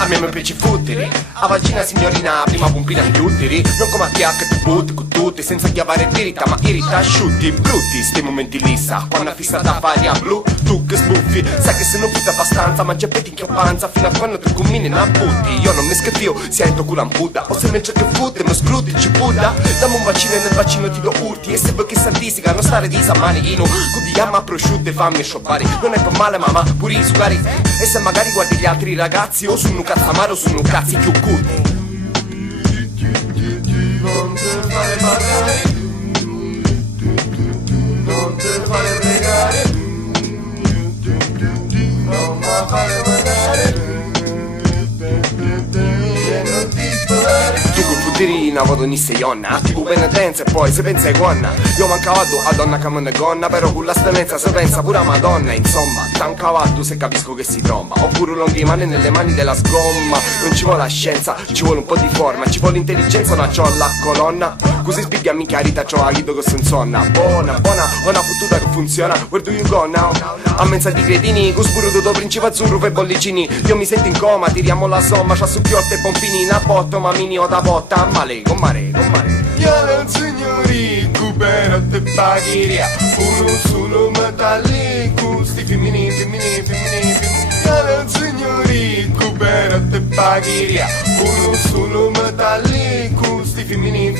A me mi piace fottere, a vagina signorina, prima pompina in chiutteri. Non come a te che ti butti con tutti, senza chiavare dirita, ma irrita asciutti, brutti. Sti momenti lì sa, quando fissa da faria blu, tu che sbuffi. Sai che se non fite abbastanza, mangia petti in chioppanza, fino a quando ti commini in butti. Io non mi schifio, se hai tocco l'amputa, o se mentre che futte, mi scruti, ci buda. Dammi un bacino e nel bacino ti do urti, e se vuoi che santistica, non stare di samanichino. Con di yama prosciutto e fammi shoppare, non è per male mamma, pure i sugari. E se magari guardi gli altri ragazzi, o su un cazzamaro, su un cazzi più cuti. Non te fare pagare, non te fare pregare, non mi fare pagare, e non ti sparare. Tu col futterina vado ogni seionna, tipo penitenza e poi se pensa ai gonna. Io mancavado a donna che me ne gonna, però con la stanezza se pensa pure a Madonna. Insomma, tancavado se capisco che si tromba, oppure lunghi mani nelle mani della sgomma. Non ci vuole la scienza, ci vuole un po' di forma, ci vuole l'intelligenza, non c'ho la colonna. Così spiegami chiarita, c'ho la chito che sono insonna. Buona, una fottuta che funziona, where do you go now? A mensa di cretini, con spuro do principe azzurro per bollicini. Io mi sento in coma, tiriamo la somma, c'ha su chiotte e pompini, una botto, ma mini o da botta, male, con mare. Io non signorico, però te pagheria, uno solo metallico, sti femminili. Io non signorico, però te pagheria, uno solo metallico, sti femminili.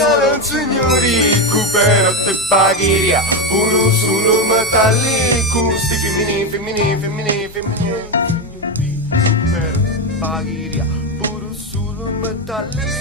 Io non signorico, però te pagheria, uno solo metallico, sti femminili. Pagheria, puro solo metallico.